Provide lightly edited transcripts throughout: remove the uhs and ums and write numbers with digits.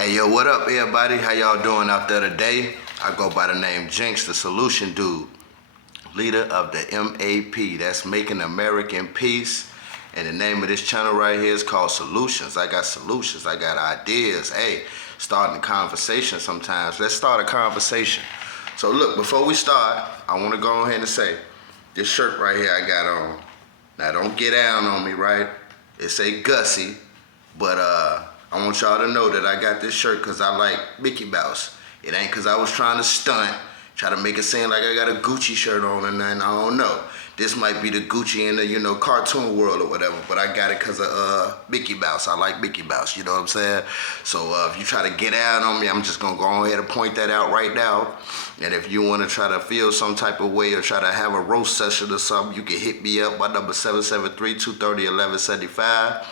Hey yo, what up everybody? How y'all doing out there today? I go by the name Jinx, the Solution Dude, leader of the MAP, that's Making American Peace. And the name of this channel right here is called Solutions. I got solutions, I got ideas. Hey, starting a conversation sometimes. Let's start a conversation. So look, before we start, I want to go ahead and say, this shirt right here I got on. Now don't get down on me, right? It say Gussie, but I want y'all to know that I got this shirt because I like Mickey Mouse. It ain't because I was trying to stunt, try to make it seem like I got a Gucci shirt on and then I don't know. This might be the Gucci in the, cartoon world or whatever, but I got it because of Mickey Mouse. I like Mickey Mouse, you know what I'm saying? So if you try to get out on me, I'm just going to go ahead and point that out right now. And if you want to try to feel some type of way or try to have a roast session or something, you can hit me up by number 773-230-1175.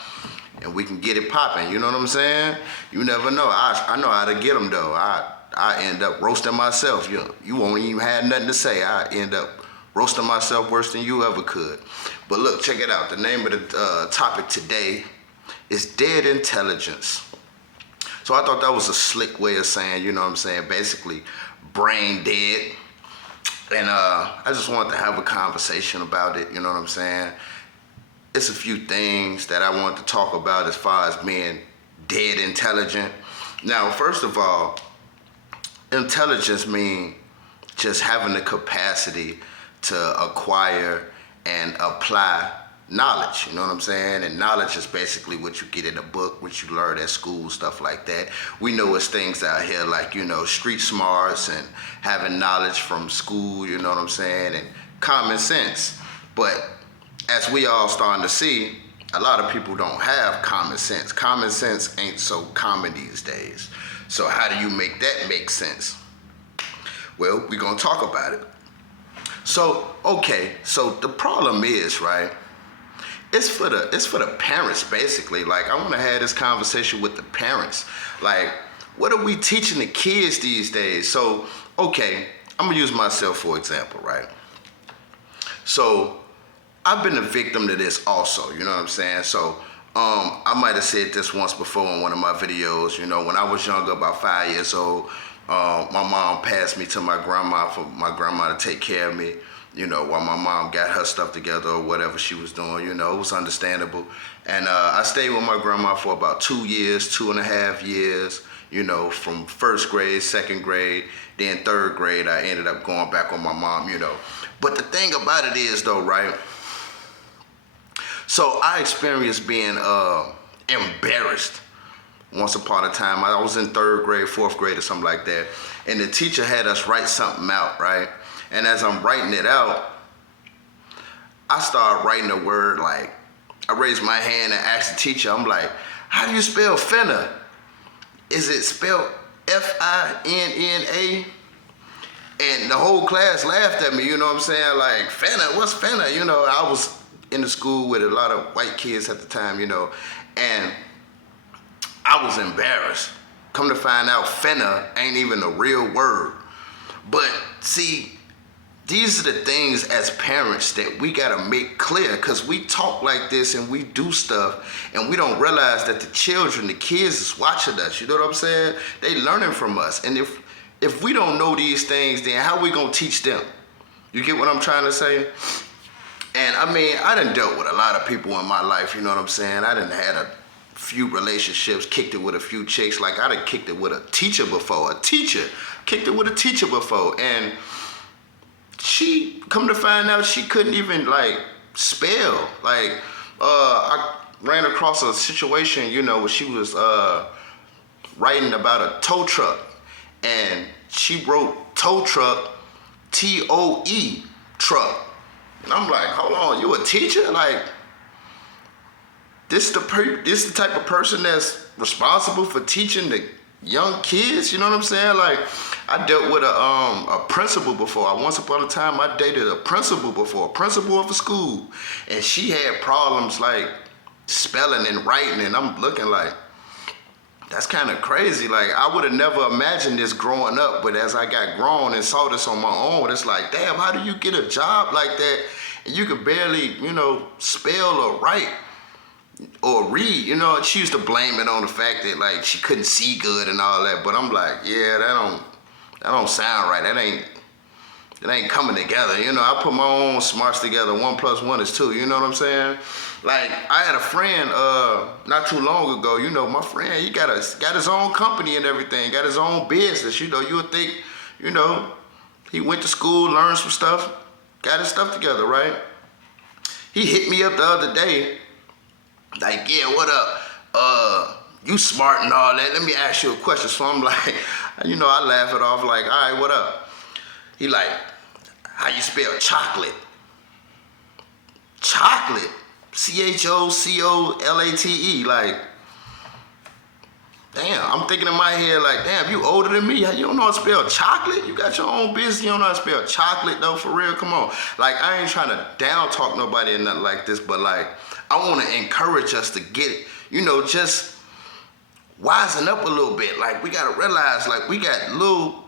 And we can get it popping, you know what I'm saying? You never know. I know how to get them though. I end up roasting myself. You won't even have nothing to say. I end up roasting myself worse than you ever could. But look, check it out. The name of the topic today is Dead Intelligence. So I thought that was a slick way of saying, you know what I'm saying, basically brain dead. And I just wanted to have a conversation about it, you know what I'm saying? It's a few things that I want to talk about as far as being dead intelligent. Now, first of all, intelligence means just having the capacity to acquire and apply knowledge, you know what I'm saying? And knowledge is basically what you get in a book, what you learn at school, stuff like that. We know it's things out here like, street smarts and having knowledge from school, you know what I'm saying? And common sense. But as we all starting to see, a lot of people don't have common sense. Common sense ain't so common these days. So how do you make that make sense? Well, we're gonna talk about it. So, okay, so the problem is, right, it's for the parents basically. Like, I wanna have this conversation with the parents. Like, what are we teaching the kids these days? So, okay, I'm gonna use myself for example, right? So, I've been a victim to this also, you know what I'm saying? So I might have said this once before in one of my videos, when I was younger, about 5 years old, my mom passed me to my grandma for my grandma to take care of me, while my mom got her stuff together or whatever she was doing, it was understandable. And I stayed with my grandma for about 2 years, 2.5 years, from first grade, second grade, then third grade, I ended up going back with my mom, But the thing about it is though, right? So I experienced being embarrassed once upon a time. I was in third grade, fourth grade or something like that. And the teacher had us write something out, right? And as I'm writing it out, I started writing a word like, I raised my hand and asked the teacher, I'm like, how do you spell finna? Is it spelled F-I-N-N-A? And the whole class laughed at me, you know what I'm saying? Like, finna, what's finna? I was in the school with a lot of white kids at the time, and I was embarrassed. Come to find out, finna ain't even a real word. But see, these are the things as parents that we gotta make clear, because we talk like this and we do stuff and we don't realize that the children, the kids is watching us, you know what I'm saying? They learning from us. And if we don't know these things, then how we gonna teach them? You get what I'm trying to say? And I mean, I done dealt with a lot of people in my life, you know what I'm saying? I done had a few relationships, kicked it with a few chicks. Like, I done kicked it with a teacher before. Kicked it with a teacher before. And she, come to find out, she couldn't even, like, spell. Like, I ran across a situation, where she was writing about a tow truck. And she wrote tow truck, T-O-E, truck. And I'm like, hold on, you a teacher? Like, this the type of person that's responsible for teaching the young kids, you know what I'm saying? Like, I dealt with a principal before. Once upon a time, I dated a principal before, a principal of a school. And she had problems like spelling and writing, and I'm looking like, that's kind of crazy. Like, I would have never imagined this growing up, but as I got grown and saw this on my own, it's like, damn, how do you get a job like that and you could barely, spell or write? or read, you know. She used to blame it on the fact that like she couldn't see good and all that. But I'm like, yeah, that don't sound right. It ain't coming together. You know, I put my own smarts together. 1 + 1 is 2. You know what I'm saying? Like, I had a friend not too long ago. You know, my friend, he got his own company and everything. Got his own business. You know, you would think, you know, he went to school, learned some stuff, got his stuff together, right? He hit me up the other day, like, yeah, what up? You smart and all that. Let me ask you a question. So I'm like, you know, I laugh it off like, all right, what up? He like, how you spell chocolate? Chocolate. CHOCOLATE. Like, damn, I'm thinking in my head like, damn, you older than me. You don't know how to spell chocolate? You got your own business. You don't know how to spell chocolate though, for real? Come on. Like, I ain't trying to down talk nobody or nothing like this, but like, I want to encourage us to get it, you know, just wisen up a little bit. Like, we got to realize, like, we got little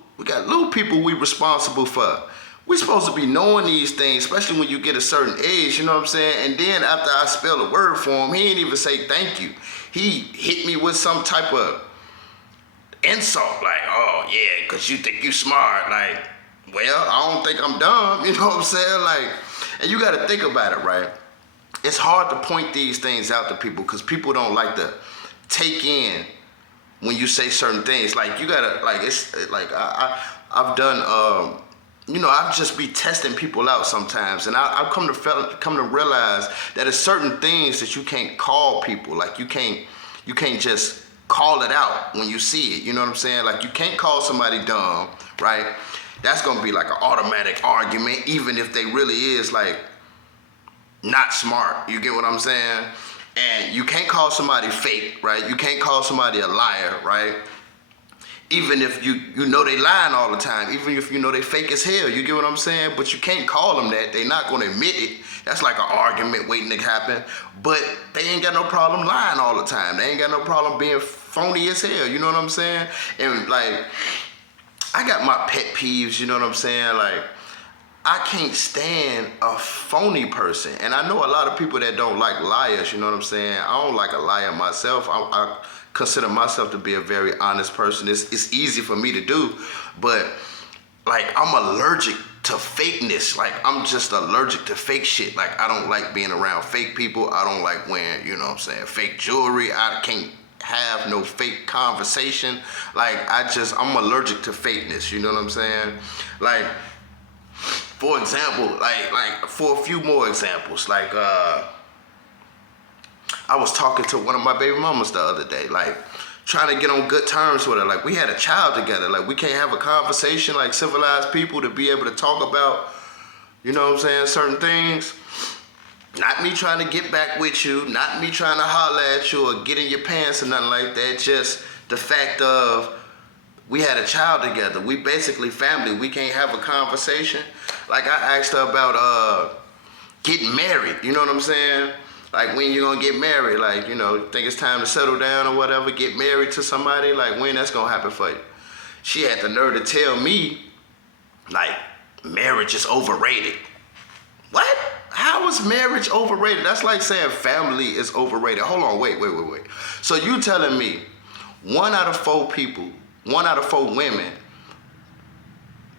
people we responsible for. We supposed to be knowing these things, especially when you get a certain age, you know what I'm saying? And then after I spell a word for him, he didn't even say thank you. He hit me with some type of insult, like, oh yeah, because you think you smart. Like, well, I don't think I'm dumb, you know what I'm saying? Like, and you got to think about it, right? It's hard to point these things out to people because people don't like to take in when you say certain things. Like, you gotta, like, it's like I've done you know, I just be testing people out sometimes, and I've come to realize that there's certain things that you can't call people. Like, you can't just call it out when you see it. You know what I'm saying? Like, you can't call somebody dumb, right? That's gonna be like an automatic argument, even if they really is like not smart. You get what I'm saying? And you can't call somebody fake, right? You can't call somebody a liar, right? Even if you know they lying all the time, even if you know they fake as hell, you get what I'm saying? But you can't call them that. They're not gonna admit it. That's like an argument waiting to happen. But they ain't got no problem lying all the time. They ain't got no problem being phony as hell, you know what I'm saying? And like, I got my pet peeves, you know what I'm saying? Like, I can't stand a phony person. And I know a lot of people that don't like liars, you know what I'm saying? I don't like a liar myself. I consider myself to be a very honest person. It's easy for me to do, but like, I'm allergic to fakeness. Like, I'm just allergic to fake shit. Like, I don't like being around fake people. I don't like wearing, you know what I'm saying, fake jewelry. I can't have no fake conversation. Like, I'm allergic to fakeness, you know what I'm saying? Like, for example, like for a few more examples, like I was talking to one of my baby mamas the other day, like trying to get on good terms with her. Like, we had a child together. Like, we can't have a conversation like civilized people to be able to talk about, you know what I'm saying, certain things. Not me trying to get back with you, not me trying to holler at you or get in your pants or nothing like that. Just the fact of we had a child together. We basically family. We can't have a conversation. Like, I asked her about getting married, you know what I'm saying? Like, when you gonna get married? Like, you know, think it's time to settle down or whatever, get married to somebody? Like, when that's gonna happen for you? She had the nerve to tell me, like, marriage is overrated. What? How is marriage overrated? That's like saying family is overrated. Hold on, wait. So you telling me 1 out of 4 people, 1 out of 4 women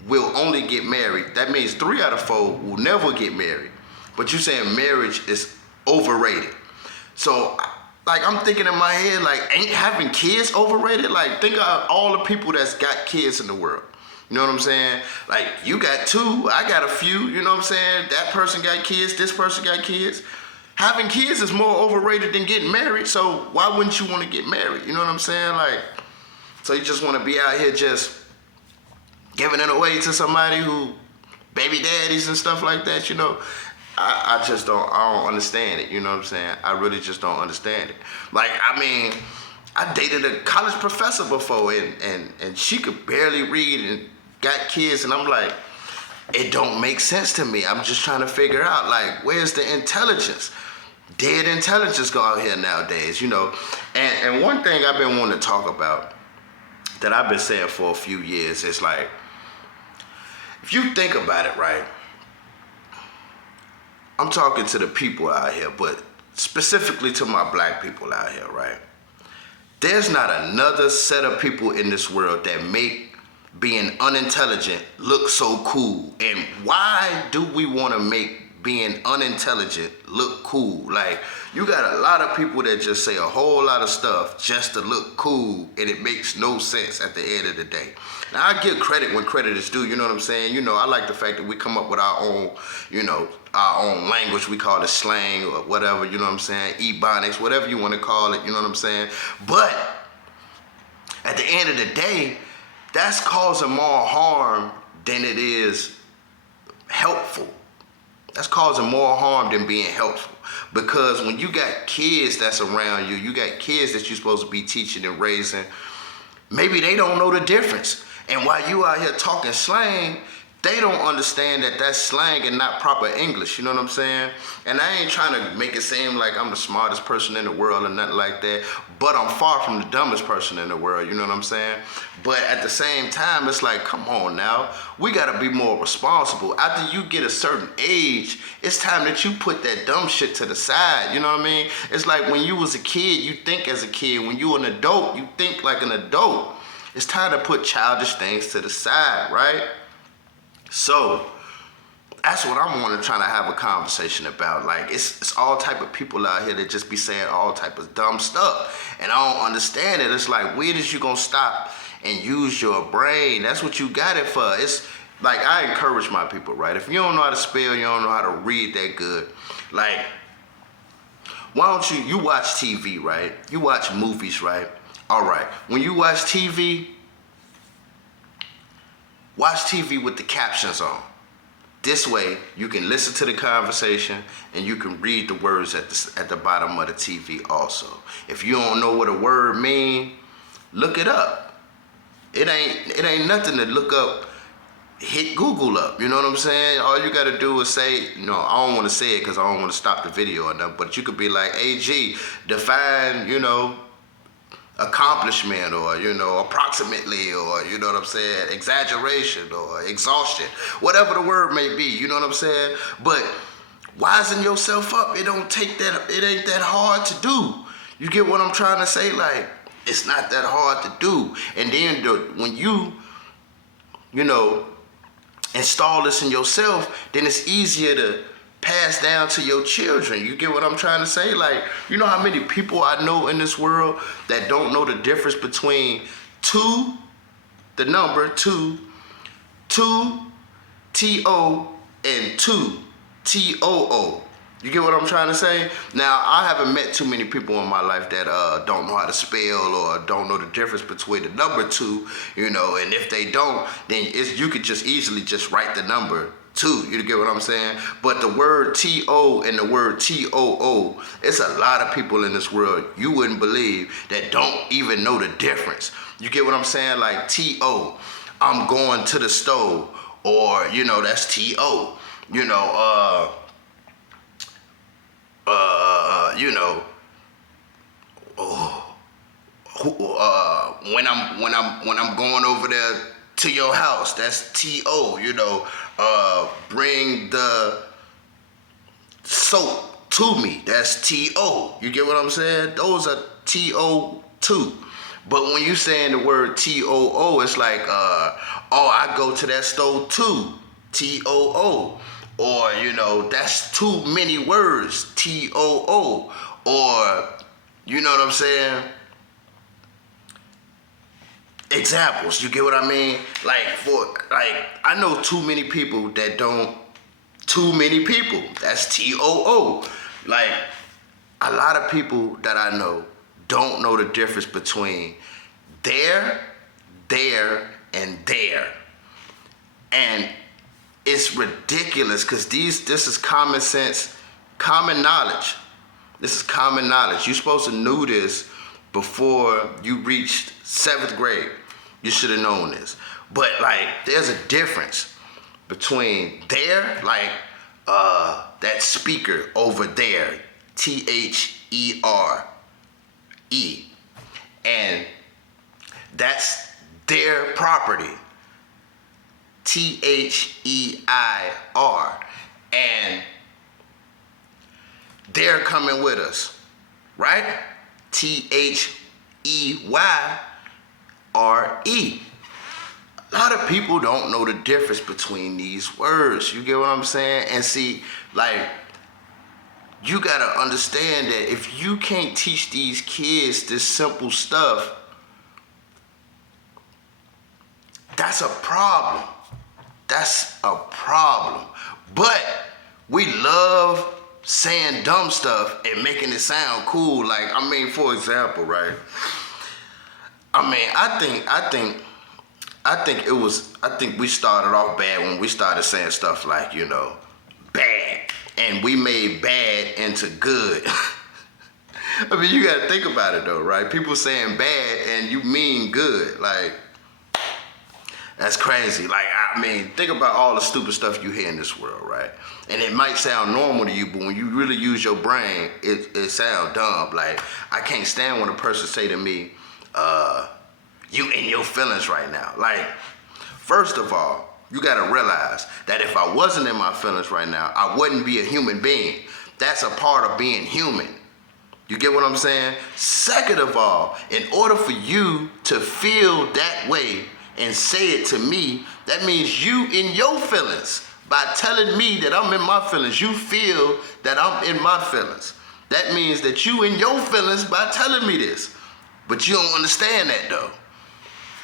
will only get married. That means 3 out of 4 will never get married. But you saying marriage is overrated. So, like, I'm thinking in my head, like, ain't having kids overrated? Like, think of all the people that's got kids in the world. You know what I'm saying? Like, you got 2, I got a few, you know what I'm saying? That person got kids, this person got kids. Having kids is more overrated than getting married, so why wouldn't you want to get married? You know what I'm saying? Like, so you just want to be out here just giving it away to somebody who, baby daddies and stuff like that, you know? I don't understand it, you know what I'm saying? I really just don't understand it. Like, I mean, I dated a college professor before and she could barely read and got kids, and I'm like, it don't make sense to me. I'm just trying to figure out, like, where's the intelligence? Dead intelligence go out here nowadays, you know? And one thing I've been wanting to talk about that I've been saying for a few years is, like, if you think about it, right? I'm talking to the people out here, but specifically to my black people out here, right? There's not another set of people in this world that make being unintelligent look so cool. And why do we want to make being unintelligent look cool? Like, you got a lot of people that just say a whole lot of stuff just to look cool, and it makes no sense at the end of the day. Now, I give credit when credit is due, you know what I'm saying? You know, I like the fact that we come up with our own, you know, our own language. We call it slang or whatever, you know what I'm saying? Ebonics, whatever you want to call it, you know what I'm saying? But at the end of the day, that's causing more harm than it is helpful. That's causing more harm than being helpful. Because when you got kids that's around you, you got kids that you're supposed to be teaching and raising, maybe they don't know the difference. And while you out here talking slang, they don't understand that that's slang and not proper English, you know what I'm saying? And I ain't trying to make it seem like I'm the smartest person in the world or nothing like that, but I'm far from the dumbest person in the world, you know what I'm saying? But at the same time, it's like, come on now, we gotta be more responsible. After you get a certain age, it's time that you put that dumb shit to the side, you know what I mean? It's like when you was a kid, you think as a kid. When you an adult, you think like an adult. It's time to put childish things to the side, right? So that's what I'm trying to have a conversation about. Like, it's all type of people out here that just be saying all type of dumb stuff, and I don't understand it. It's like, when is you gonna stop and use your brain? That's what you got it for. It's like, I encourage my people, right? If you don't know how to spell, you don't know how to read that good, like, why don't you watch TV, right? You watch movies, right? All right, when you watch TV with the captions on. This way, you can listen to the conversation and you can read the words at the bottom of the TV also. If you don't know what a word mean, look it up. It ain't nothing to look up. Hit Google up, you know what I'm saying? All you gotta do is say, no, I don't wanna say it because I don't wanna stop the video or nothing, but you could be like, AG, define, you know, accomplishment, or, you know, approximately, or, you know what I'm saying, exaggeration or exhaustion, whatever the word may be, you know what I'm saying? But wisen yourself up. It ain't that hard to do. You get what I'm trying to say? Like, it's not that hard to do. And then when you know, install this in yourself, then it's easier to pass down to your children. You get what I'm trying to say? Like, you know how many people I know in this world that don't know the difference between the number two, T-O, and T-O-O. You get what I'm trying to say? Now, I haven't met too many people in my life that don't know how to spell or don't know the difference between the number 2, you know, and if they don't, then you could just easily just write the number 2, you get what I'm saying? But the word T-O and the word T-O-O, it's a lot of people in this world you wouldn't believe that don't even know the difference. You get what I'm saying? Like T-O, I'm going to the stove, or, you know, that's T-O. You know, you know, when I'm going over there to your house, that's T-O, you know, bring the soap to me, that's T-O. You get what I'm saying? Those are T-O too. But when you saying the word T-O-O, it's like, oh, I go to that store too, T-O-O. Or, you know, that's too many words, T-O-O. Or, you know what I'm saying? Examples, you get what I mean? Like, I know too many people that don't, too many people, that's T-O-O. Like, a lot of people that I know don't know the difference between there, and there. And it's ridiculous, because this is common sense, common knowledge. This is common knowledge. You're supposed to know this before you reached 7th grade. You should have known this. But, like, there's a difference between there, like that speaker over there, T-H-E-R-E, and that's their property, T-H-E-I-R. And They're coming with us, right? Theyre. A lot of people don't know the difference between these words. You get what I'm saying? And see, like, you gotta understand that if you can't teach these kids this simple stuff, that's a problem. That's a problem. But we love saying dumb stuff and making it sound cool. Like, I mean, for example, right? I think we started off bad when we started saying stuff like, bad. And we made bad into good. I mean, you gotta think about it though, right? People saying bad and you mean good. Like, that's crazy. Like, I mean, think about all the stupid stuff you hear in this world, right? And it might sound normal to you, but when you really use your brain, it sounds dumb. Like, I can't stand when a person say to me, you in your feelings right now. Like, first of all, you gotta realize that if I wasn't in my feelings right now, I wouldn't be a human being. That's a part of being human. You get what I'm saying? Second of all, in order for you to feel that way and say it to me, that means you in your feelings. By telling me that I'm in my feelings, you feel that I'm in my feelings. That means that you in your feelings by telling me this. But you don't understand that though.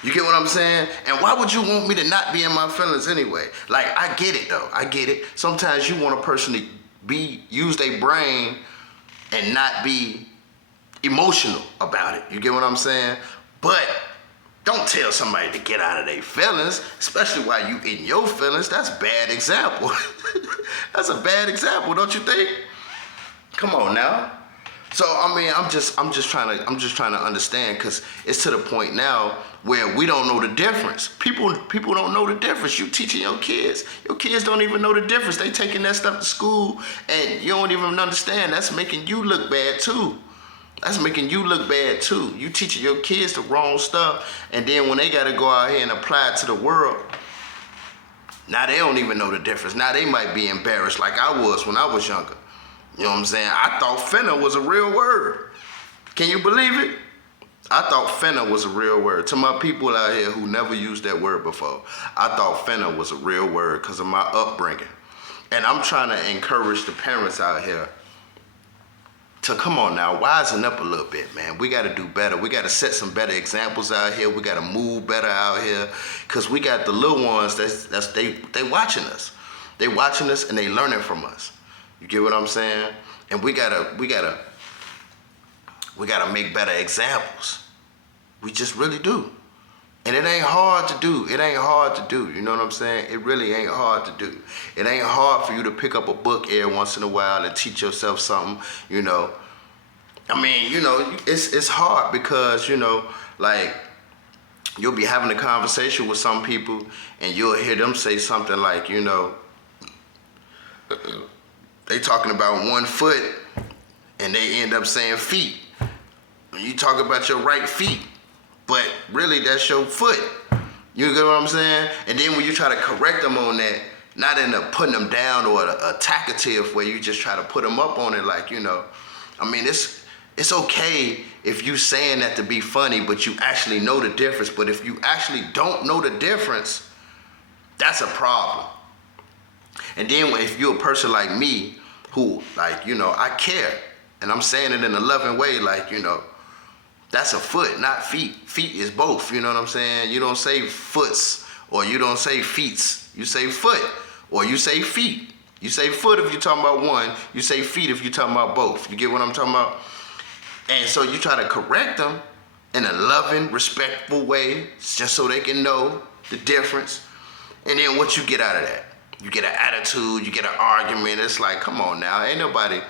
You get what I'm saying? And why would you want me to not be in my feelings anyway? Like, I get it though, I get it. Sometimes you want a person to use their brain and not be emotional about it. You get what I'm saying? But don't tell somebody to get out of their feelings, especially while you in your feelings. That's a bad example. That's a bad example, don't you think? Come on now. So I mean, I'm just trying to understand, because it's to the point now where we don't know the difference. People don't know the difference. You teaching your kids don't even know the difference. They taking that stuff to school and you don't even understand. That's making you look bad too. That's making you look bad too. You teaching your kids the wrong stuff, and then when they gotta go out here and apply it to the world, now they don't even know the difference. Now they might be embarrassed like I was when I was younger. You know what I'm saying? I thought finna was a real word. Can you believe it? I thought finna was a real word. To my people out here who never used that word before, I thought finna was a real word because of my upbringing. And I'm trying to encourage the parents out here to come on now, wisen up a little bit, man. We got to do better. We got to set some better examples out here. We got to move better out here, because we got the little ones they watching us. They watching us and they learning from us. You get what I'm saying? And we gotta make better examples. We just really do. And it ain't hard to do. It ain't hard to do. You know what I'm saying? It really ain't hard to do. It ain't hard for you to pick up a book every once in a while and teach yourself something, you know. I mean, you know, it's hard because, you know, like, you'll be having a conversation with some people and you'll hear them say something like, you know, they talking about 1 foot and they end up saying feet. You talk about your right feet, but really that's your foot. You get what I'm saying? And then when you try to correct them on that, not in a putting them down or a attackative way, you just try to put them up on it like, you know, I mean, it's okay if you saying that to be funny, but you actually know the difference. But if you actually don't know the difference, that's a problem. And then if you're a person like me who, like, you know, I care, and I'm saying it in a loving way, like, you know, that's a foot, not feet. Feet is both, you know what I'm saying? You don't say foots or you don't say feets. You say foot or you say feet. You say foot if you're talking about one. You say feet if you're talking about both. You get what I'm talking about? And so you try to correct them in a loving, respectful way, just so they can know the difference. And then what you get out of that? You get an attitude, you get an argument. It's like, come on now, ain't nobody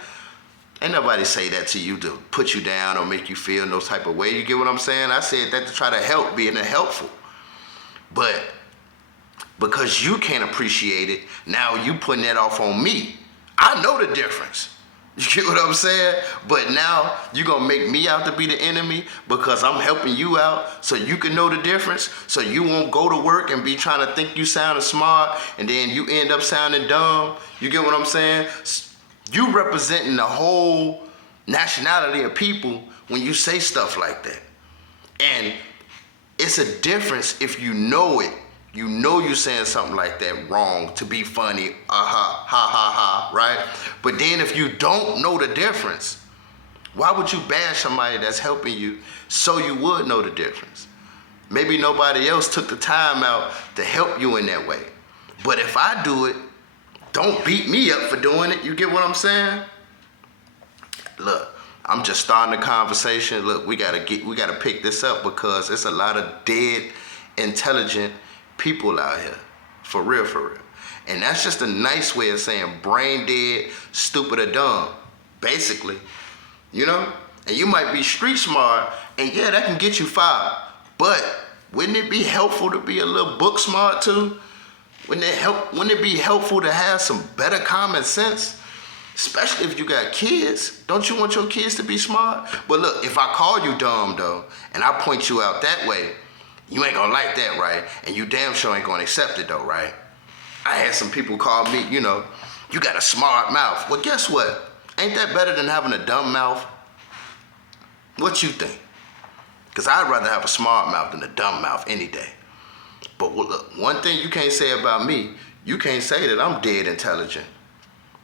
say that to you to put you down or make you feel no type of way. You get what I'm saying? I said that to try to help, being helpful. But because you can't appreciate it, now you putting that off on me. I know the difference. You get what I'm saying? But now you gonna make me out to be the enemy because I'm helping you out so you can know the difference, so you won't go to work and be trying to think you sounding smart and then you end up sounding dumb. You get what I'm saying? You representing the whole nationality of people when you say stuff like that. And it's a difference if you know it. You know you're saying something like that wrong to be funny, ha ha ha, right? But then if you don't know the difference, why would you bash somebody that's helping you so you would know the difference? Maybe nobody else took the time out to help you in that way. But if I do it, don't beat me up for doing it. You get what I'm saying? Look, I'm just starting the conversation. Look, we gotta pick this up because it's a lot of dead, intelligent people out here. For real, for real. And that's just a nice way of saying brain dead, stupid, or dumb. Basically. You know? And you might be street smart, and yeah, that can get you fired. But wouldn't it be helpful to be a little book smart too? Wouldn't it be helpful to have some better common sense? Especially if you got kids. Don't you want your kids to be smart? But look, if I call you dumb though, and I point you out that way, you ain't gonna like that, right? And you damn sure ain't gonna accept it though, right? I had some people call me, you got a smart mouth. Well, guess what? Ain't that better than having a dumb mouth? What you think? Because I'd rather have a smart mouth than a dumb mouth any day. But look, one thing you can't say about me, you can't say that I'm dead intelligent.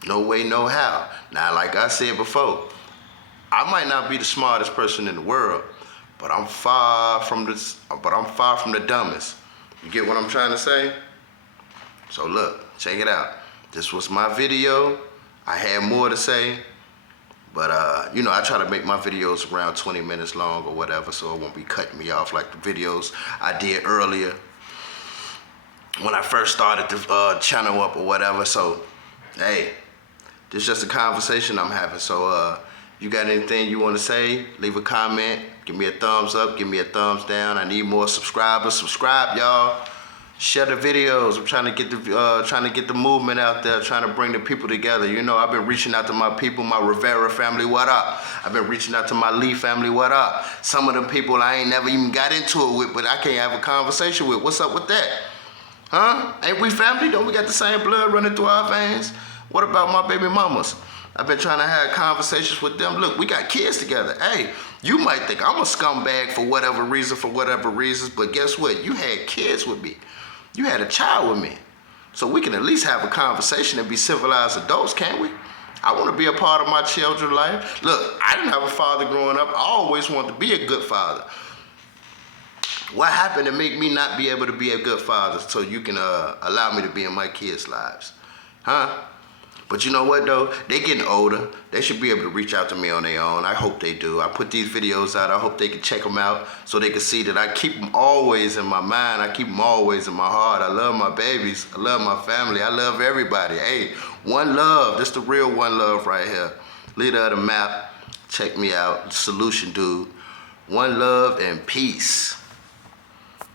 No way, no how. Now, like I said before, I might not be the smartest person in the world, but I'm far from the dumbest. You get what I'm trying to say? So look, check it out. This was my video. I had more to say, but I try to make my videos around 20 minutes long or whatever, so it won't be cutting me off like the videos I did earlier when I first started the channel up or whatever. So, hey, this is just a conversation I'm having. So, you got anything you want to say? Leave a comment. Give me a thumbs up. Give me a thumbs down. I need more subscribers. Subscribe, y'all. Share the videos. I'm trying to get the movement out there. Trying to bring the people together. I've been reaching out to my people, my Rivera family. What up? I've been reaching out to my Lee family. What up? Some of the people I ain't never even got into it with, but I can't have a conversation with. What's up with that? Huh? Ain't we family? Don't we got the same blood running through our veins? What about my baby mamas? I've been trying to have conversations with them. Look, we got kids together. Hey, you might think I'm a scumbag for whatever reasons, but guess what? You had kids with me. You had a child with me. So we can at least have a conversation and be civilized adults, can't we? I want to be a part of my children's life. Look, I didn't have a father growing up. I always wanted to be a good father. What happened to make me not be able to be a good father so you can allow me to be in my kids' lives? Huh? But you know what though? They getting older. They should be able to reach out to me on their own. I hope they do. I put these videos out. I hope they can check them out so they can see that I keep them always in my mind. I keep them always in my heart. I love my babies. I love my family. I love everybody. Hey, one love. This the real one love right here. Leader of the map. Check me out. Solution dude. One love and peace.